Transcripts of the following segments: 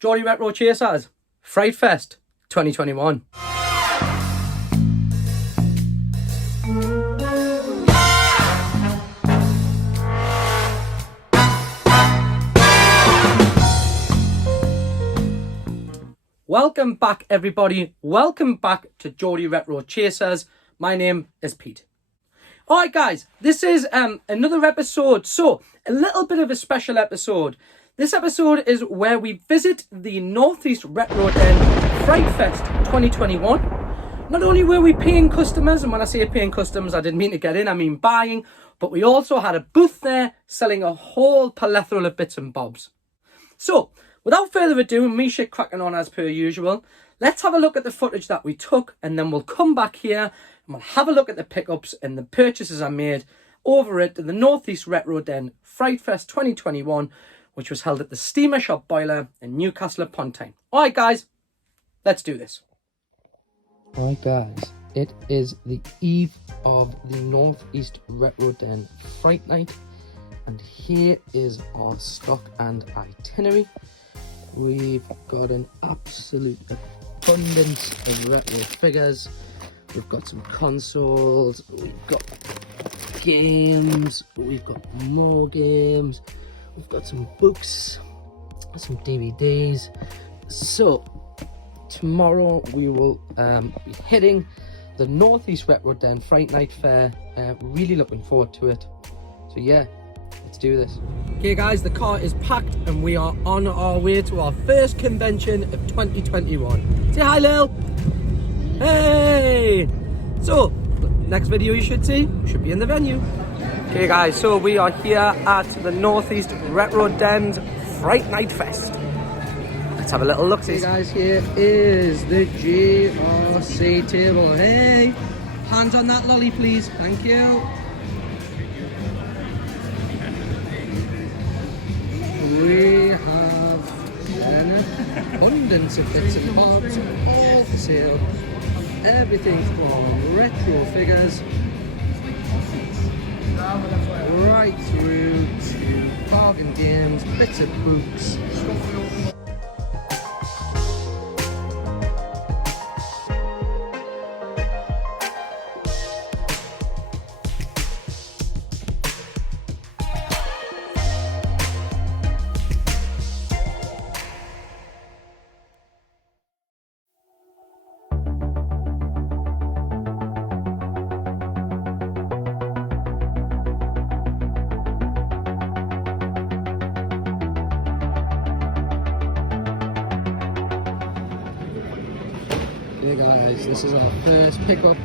Geordie Retro Chasers, Fright Fest 2021. Welcome back, everybody. Welcome back to Geordie Retro Chasers. My name is Pete. Alright guys, this is another episode. So, a little bit of a special episode. This episode is where we visit the Northeast Retro Den Fright Fest 2021. Not only were we paying customers, and when I say paying customers, I didn't mean to get in, I mean buying, but we also had a booth there selling a whole plethora of bits and bobs. So, without further ado, and me shit cracking on as per usual, let's have a look at the footage that we took, and then we'll come back here and we'll have a look at the pickups and the purchases I made over at the Northeast Retro Den Fright Fest 2021, which was held at the Steamer Shop Boiler in Newcastle upon Tyne. Alright guys, let's do this. Alright guys, it is the eve of the Northeast Retro Den Fright Night, and here is our stock and itinerary. We've got an absolute abundance of retro figures. We've got some consoles, we've got games, we've got more games, we've got some books, some DVDs. So tomorrow we will be hitting the Northeast Retro Den Fright Night Fair. Really looking forward to it. So yeah, let's do this. Okay guys, the car is packed and we are on our way to our first convention of 2021. Say hi Lil! Hey! So, next video you should see should be in the venue. Okay guys, so we are here at the Northeast Retro Den's Fright Night Fest. Let's have a little look. Okay guys, here is the GRC table. Hey! Hands on that lolly please, thank you. We have an abundance of bits and bobs, all for sale. Everything from retro figures right through to bargain games, bits of books. Hey guys, this is our first pickup.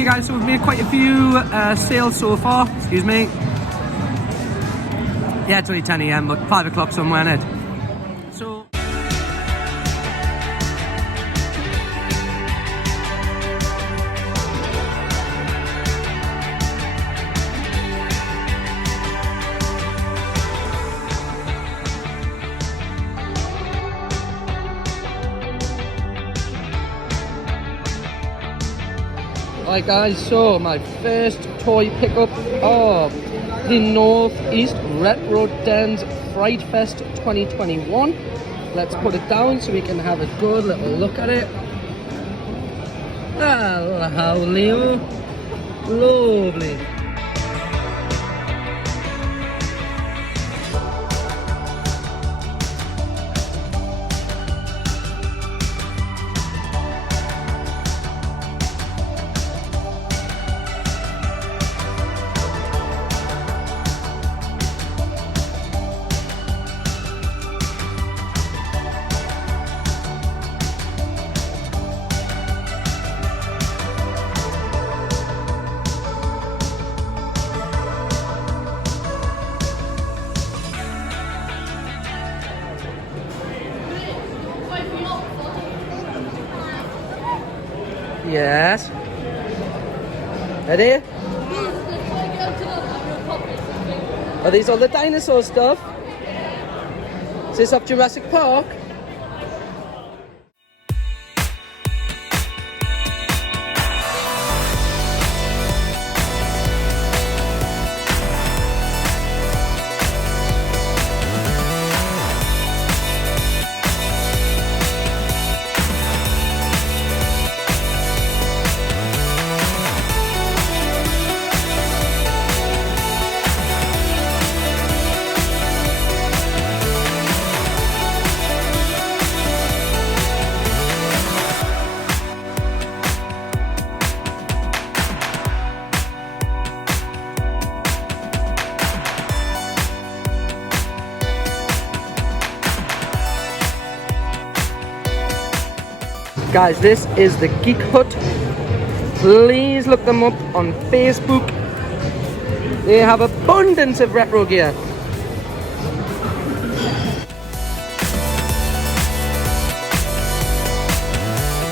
Okay guys, so we've made quite a few sales so far. Excuse me. Yeah, it's only 10 AM, but 5 o'clock somewhere, isn't it? So... Right guys, so my first toy pickup of the Northeast Retro Dens Fright Fest 2021. Let's put it down so we can have a good little look at it. Ah, how Leo, lovely. Yes. Ready? Are these all the dinosaur stuff? Is this off Jurassic Park? Guys, this is the Geek Hut. Please look them up on Facebook. They have abundance of retro gear.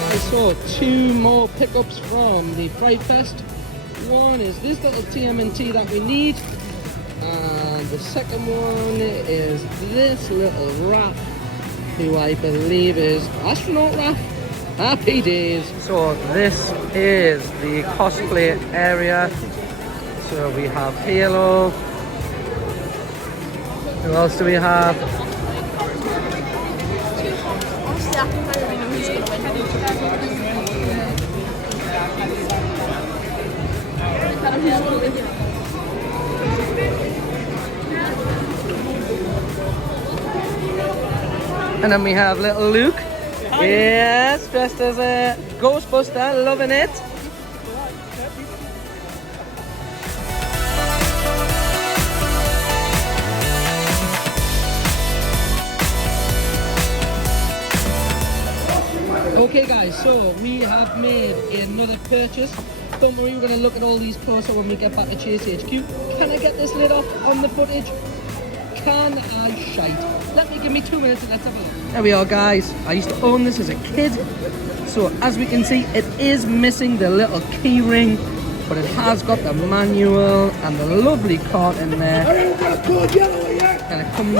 I saw two more pickups from the Fright Fest. One is this little TMNT that we need, and the second one is this little Raph, who I believe is Astronaut Raph. Happy days. So this is the cosplay area. So we have Halo. Who else do we have? And then we have little Luke. Yes, dressed as a Ghostbuster, loving it. Okay guys, so we have made another purchase. Don't worry, we're going to look at all these closer when we get back to Chase HQ. Can I get this lid off on the footage? Can I shite? Give me 2 minutes and let's have a look. There we are guys. I used to own this as a kid. So as we can see, it is missing the little key ring, but it has got the manual and the lovely cart in there. I ain't got a cold yellow here. Can I come?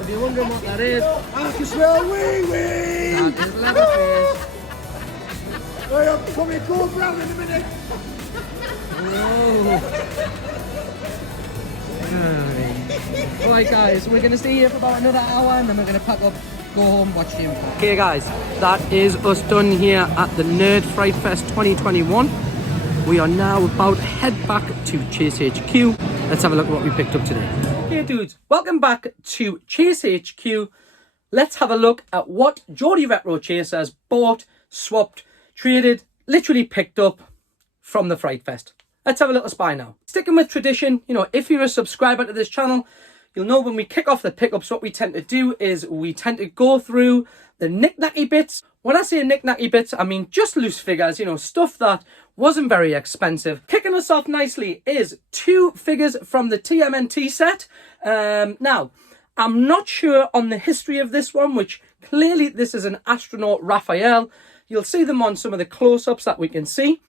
If you're wondering what that is, I can smell wee-wee. that is Leatherface. Wait up, come here, cool brown in a minute. Right guys, we're going to stay here for about another hour and then we're going to pack up, go home, watch TV. Okay guys, that is us done here at the Nerd Fright Fest 2021. We are now about to head back to Chase HQ. Let's have a look at what we picked up today. Okay dudes, welcome back to Chase HQ. Let's have a look at what Geordie Retro Chasers bought, swapped, traded, literally picked up from the Fright Fest. Let's have a little spy now. Sticking with tradition, you know, if you're a subscriber to this channel, you'll know when we kick off the pickups, what we tend to do is we tend to go through the knick-knacky bits. When I say knick-knacky bits, I mean just loose figures, you know, stuff that Wasn't very expensive. Kicking us off nicely is 2 figures from the TMNT set. Now, I'm not sure on the history of this one, which clearly this is an astronaut Raphael. You'll see them on some of the close-ups that we can see.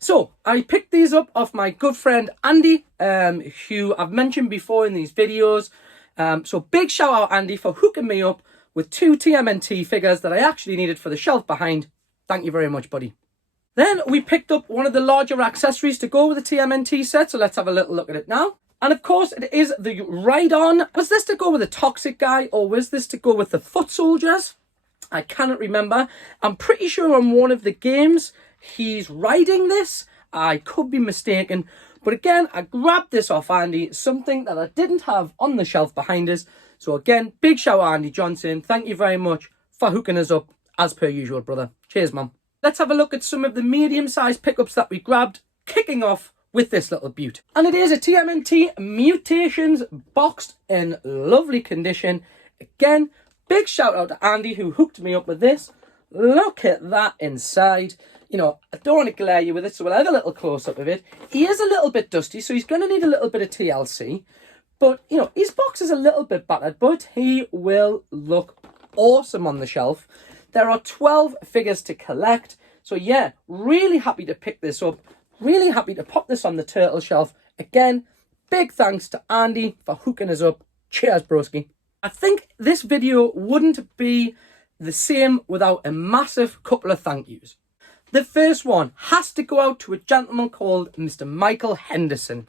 So I picked these up off my good friend Andy, who I've mentioned before in these videos. So big shout out Andy for hooking me up with 2 TMNT figures that I actually needed for the shelf behind. Thank you very much, buddy. Then we picked up one of the larger accessories to go with the TMNT set. So let's have a little look at it now. And of course, it is the Ride-On. Was this to go with the Toxic guy, or was this to go with the Foot Soldiers? I cannot remember. I'm pretty sure on one of the games, he's riding this. I could be mistaken. But again, I grabbed this off Andy, something that I didn't have on the shelf behind us. So again, big shout out Andy Johnson. Thank you very much for hooking us up, as per usual, brother. Cheers, man. Let's have a look at some of the medium-sized pickups that we grabbed, kicking off with this little beaut. And it is a TMNT Mutations boxed in lovely condition. Again, big shout out to Andy who hooked me up with this. Look at that inside. You know, I don't want to glare you with it, so we'll have a little close-up of it. He is a little bit dusty, so he's going to need a little bit of TLC. But, you know, his box is a little bit battered, but he will look awesome on the shelf. There are 12 figures to collect. So, yeah, really happy to pick this up. Really happy to pop this on the turtle shelf. Again, big thanks to Andy for hooking us up. Cheers, broski. I think this video wouldn't be the same without a massive couple of thank yous. The first one has to go out to a gentleman called Mr. Michael Henderson.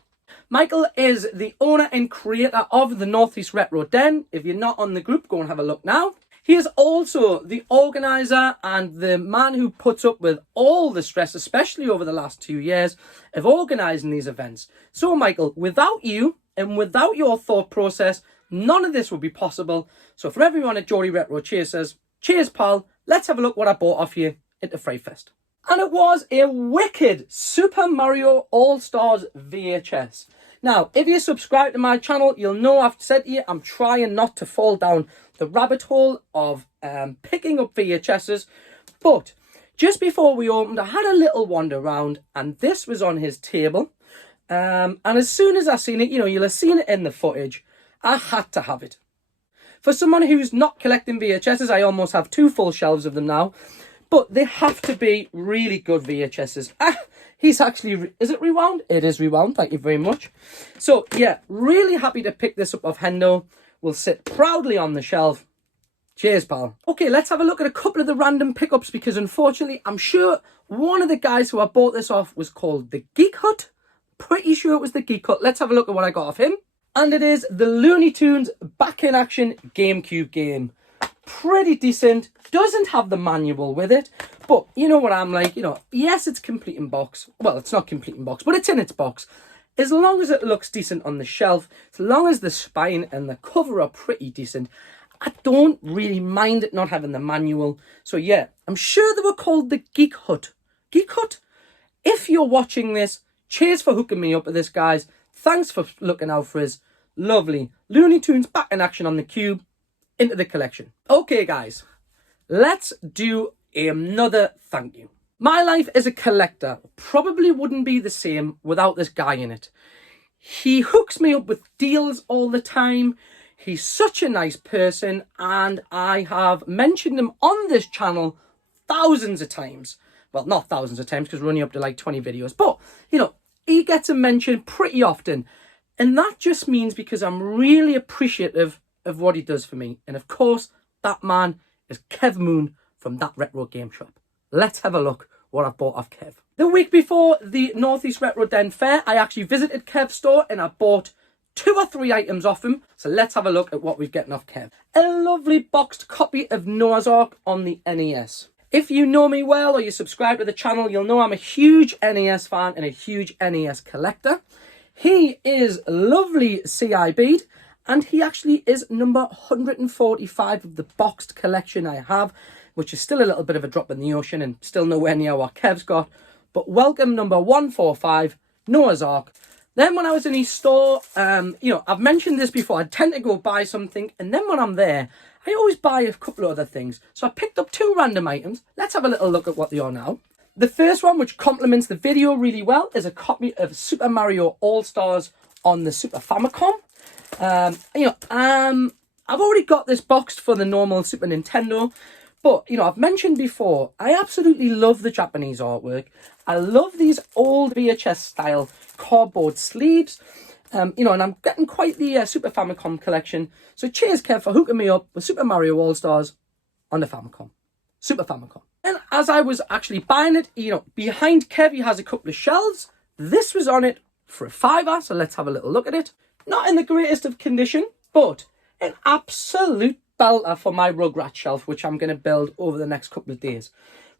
Michael is the owner and creator of the Northeast Retro Den. If you're not on the group, go and have a look now. He is also the organiser and the man who puts up with all the stress, especially over the last 2 years, of organising these events. So, Michael, without you and without your thought process, none of this would be possible. So, for everyone at Geordie Retro Chasers, cheers, pal. Let's have a look what I bought off you at the Fright Fest. And it was a wicked Super Mario All-Stars VHS. Now, if you subscribe to my channel, you'll know I've said to you, I'm trying not to fall down the rabbit hole of picking up VHSs. But just before we opened, I had a little wander around and this was on his table. And as soon as I seen it, you know, you'll have seen it in the footage, I had to have it. For someone who's not collecting VHSs, I almost have 2 full shelves of them now. But they have to be really good VHSs. He's actually, is it rewound? It is rewound, thank you very much. So, yeah, really happy to pick this up off Hendo. Will sit proudly on the shelf. Cheers, pal. Okay, let's have a look at a couple of the random pickups because unfortunately, I'm sure one of the guys who I bought this off was called the Geek Hut. Pretty sure it was the Geek Hut. Let's have a look at what I got off him. And it is the Looney Tunes Back in Action GameCube game. Pretty decent. Doesn't have the manual with it. But you know what I'm like, you know, yes, it's complete in box. Well, it's not complete in box, but it's in its box. As long as it looks decent on the shelf, as long as the spine and the cover are pretty decent, I don't really mind it not having the manual. So yeah, I'm sure they were called the Geek Hut. Geek Hut? If you're watching this, cheers for hooking me up with this, guys. Thanks for looking out for us. Lovely. Looney Tunes Back in Action on the Cube into the collection. Okay, guys, let's do another thank you. My life as a collector probably wouldn't be the same without this guy in it. He hooks me up with deals all the time. He's such a nice person and I have mentioned him on this channel thousands of times. Well, not thousands of times because we're only up to like 20 videos. But, you know, he gets a mention pretty often. And that just means because I'm really appreciative of what he does for me. And of course, that man is Kev Moon from That Retro Game Shop. Let's have a look what I've bought off Kev. The week before the Northeast Retro Den Fair, I actually visited Kev's store and I bought 2 or 3 items off him. So let's have a look at what we've getting off Kev. A lovely boxed copy of Noah's Ark on the NES. If you know me well or you subscribe to the channel, you'll know I'm a huge NES fan and a huge NES collector. He is lovely CI and he actually is number 145 of the boxed collection I have, which is still a little bit of a drop in the ocean and still nowhere near what Kev's got. But welcome number 145, Noah's Ark. Then when I was in his store, you know, I've mentioned this before, I tend to go buy something and then when I'm there, I always buy a couple of other things. So I picked up 2 random items. Let's have a little look at what they are now. The first one, which complements the video really well, is a copy of Super Mario All-Stars on the Super Famicom. I've already got this boxed for the normal Super Nintendo, but, I've mentioned before, I absolutely love the Japanese artwork. I love these old VHS-style cardboard sleeves, and I'm getting quite the Super Famicom collection. So cheers, Kev, for hooking me up with Super Mario All-Stars on the Famicom. Super Famicom. And as I was actually buying it, behind Kev, he has a couple of shelves. This was on it for a £5, so let's have a little look at it. Not in the greatest of condition, but an absolute belter for my Rugrats shelf, which I'm going to build over the next couple of days.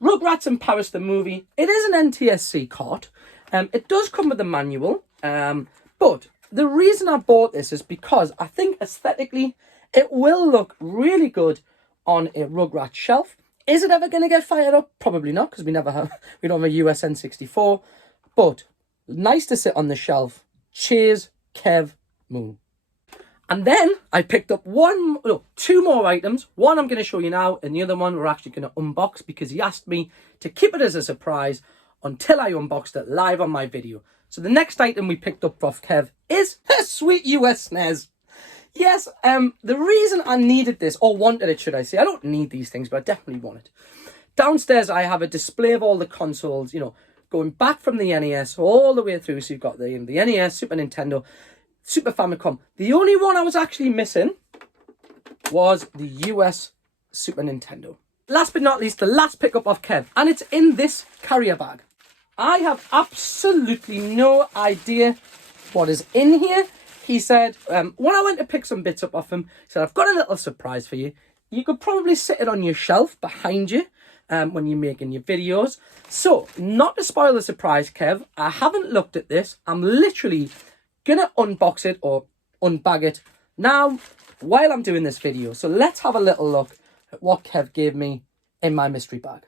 Rugrats in Paris the movie. It is an NTSC cart. It does come with a manual, but the reason I bought this is because I think aesthetically it will look really good on a Rugrats shelf. Is it ever going to get fired up? Probably not, because we don't have a US N64. But nice to sit on the shelf. Cheers, Kev Moon. And then I picked up two more items. One I'm going to show you now, and the other one we're actually going to unbox because he asked me to keep it as a surprise until I unboxed it live on my video. So the next item we picked up off Kev is a sweet US SNES. Yes, the reason I needed this, or wanted it, should I say, I don't need these things, but I definitely want it. Downstairs, I have a display of all the consoles, going back from the NES all the way through. So you've got the NES, Super Nintendo, Super Famicom. The only one I was actually missing was the US Super Nintendo. Last but not least, the last pickup of Kev, and it's in this carrier bag. I have absolutely no idea what is in here. He said, when I went to pick some bits up off him, he said, I've got a little surprise for you. You could probably sit it on your shelf behind you when you're making your videos. So, not to spoil the surprise, Kev, I haven't looked at this. I'm literally going to unbox it or unbag it now while I'm doing this video. So, let's have a little look at what Kev gave me in my mystery bag.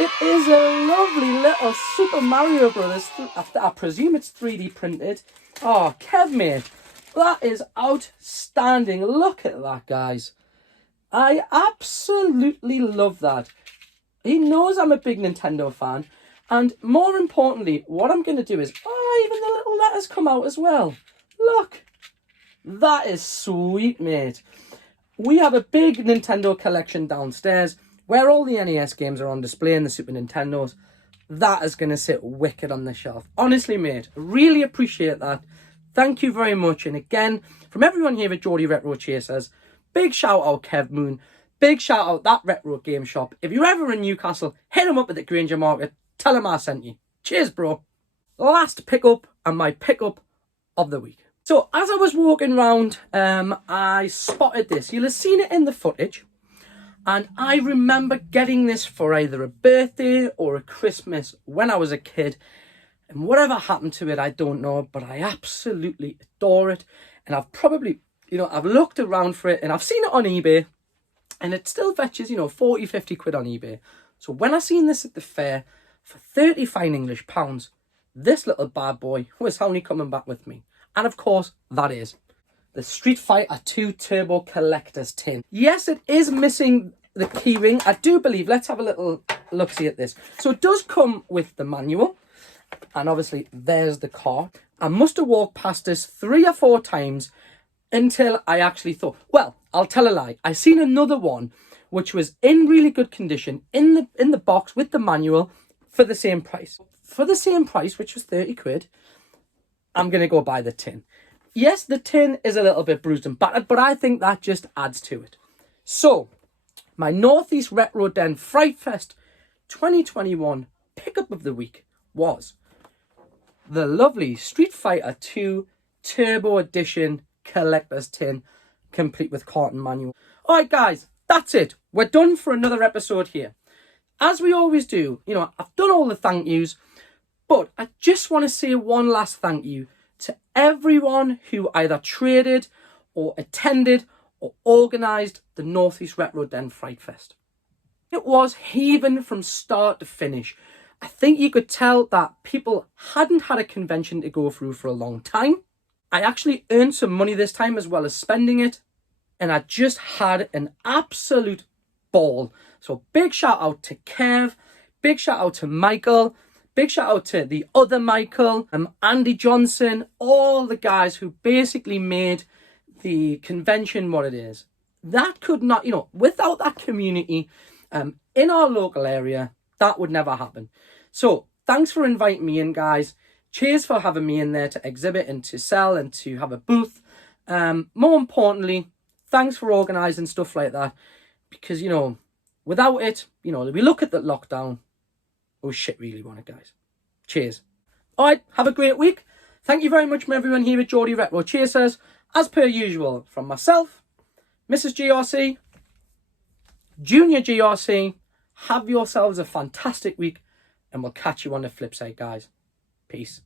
It is a lovely little Super Mario Brothers. I presume it's 3D printed. Oh, Kev, mate, that is outstanding. Look at that, guys. I absolutely love that. He knows I'm a big Nintendo fan. And more importantly, what I'm going to do is, even the little letters come out as well. Look, that is sweet, mate. We have a big Nintendo collection downstairs where all the NES games are on display and the Super Nintendos. That is going to sit wicked on the shelf. Honestly, mate, really appreciate that. Thank you very much. And again, from everyone here at Geordie Retro Chasers, big shout out Kev Moon. Big shout out that retro game shop. If you're ever in Newcastle, hit them up at the Granger Market. Tell them I sent you. Cheers, bro. Last pickup and my pickup of the week. So as I was walking around, I spotted this. You'll have seen it in the footage. And I remember getting this for either a birthday or a Christmas when I was a kid. And whatever happened to it, I don't know. But I absolutely adore it. And I've probably, I've looked around for it and I've seen it on eBay. And it still fetches, 40, 50 quid on eBay. So when I seen this at the fair for 30 fine English pounds, this little bad boy was only coming back with me. And of course, that is the Street Fighter 2 Turbo Collector's Tin. Yes, it is missing the keyring. I do believe, let's have a little look-see at this. So it does come with the manual. And obviously, there's the car. I must have walked past this 3 or 4 times until I actually thought, well, I'll tell a lie. I seen another one which was in really good condition in the box with the manual for the same price. For the same price, which was 30 quid, I'm going to go buy the tin. Yes, the tin is a little bit bruised and battered, but I think that just adds to it. So, my Northeast Retro Den Fright Fest 2021 pickup of the week was the lovely Street Fighter 2 Turbo Edition Collector's Tin, complete with carton manual. Alright guys, that's it. We're done for another episode here. As we always do, I've done all the thank yous, but I just want to say one last thank you to everyone who either traded or attended or organised the Northeast Retro Den Fright Fest. It was heaving from start to finish. I think you could tell that people hadn't had a convention to go through for a long time. I actually earned some money this time as well as spending it. And I just had an absolute ball. So big shout out to Kev. Big shout out to Michael. Big shout out to the other Michael, Andy Johnson, all the guys who basically made the convention what it is. That could not, without that community in our local area, that would never happen. So thanks for inviting me in, guys. Cheers for having me in there to exhibit and to sell and to have a booth. More importantly, thanks for organising stuff like that. Because, without it, we look at the lockdown. Oh shit, really want it, guys. Cheers. All right, have a great week. Thank you very much from everyone here at Geordie Retro Chasers. As per usual, from myself, Mrs. GRC, Junior GRC, have yourselves a fantastic week, and we'll catch you on the flip side, guys. Peace.